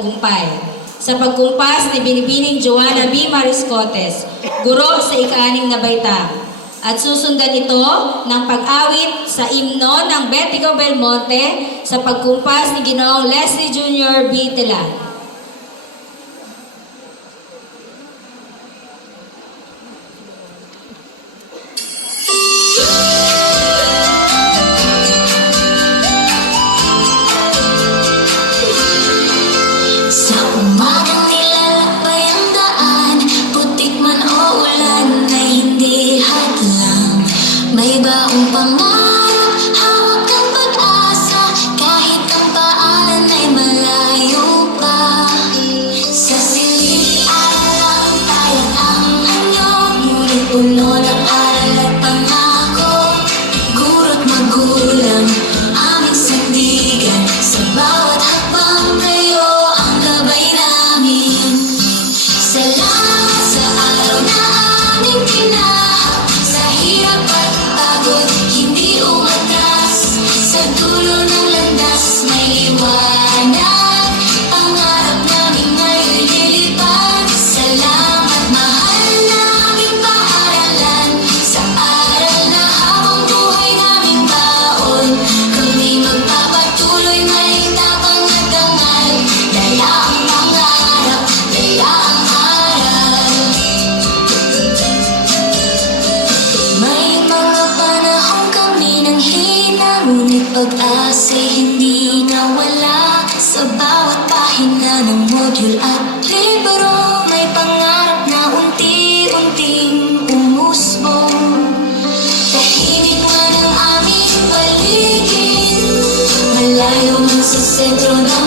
Tagumpay. Sa pagkumpas ni Binibining Joanna B. Mariscotes, guro sa ika-6 na baita. At susundan ito ng pag-awit sa imno ng Betigo Belmonte sa pagkumpas ni Ginoong Leslie Jr. B. Telan. May baong pangarap, hawak ng pag-asa, kahit ang paanan ay malayo pa. Sa silid araw tayo ang anyo, ngunit puno ng aral at pangako. Guro't magulang, aming sandigan, sa bawat hakbang kayo ang gabay namin. Salamat sa araw na aming tinahak, sa hirap at hindi umatras. Sa dulo ng landas may liwanag, pangarap namin ngayon lilipad. Salamat mahal naming paaralan, sa aral na habang buhay naming baon. Kami magpapatuloy may tapang at dangal, dala ang pangarap, dala ang aral. May mga panahon kami nang hina, ngunit pag-asa'y hindi nawala. Sa bawat pahina ng module at libro, may pangarap na unti-unting umusbong. Tahimik man ang aming paligid, malayo man sa sentro ng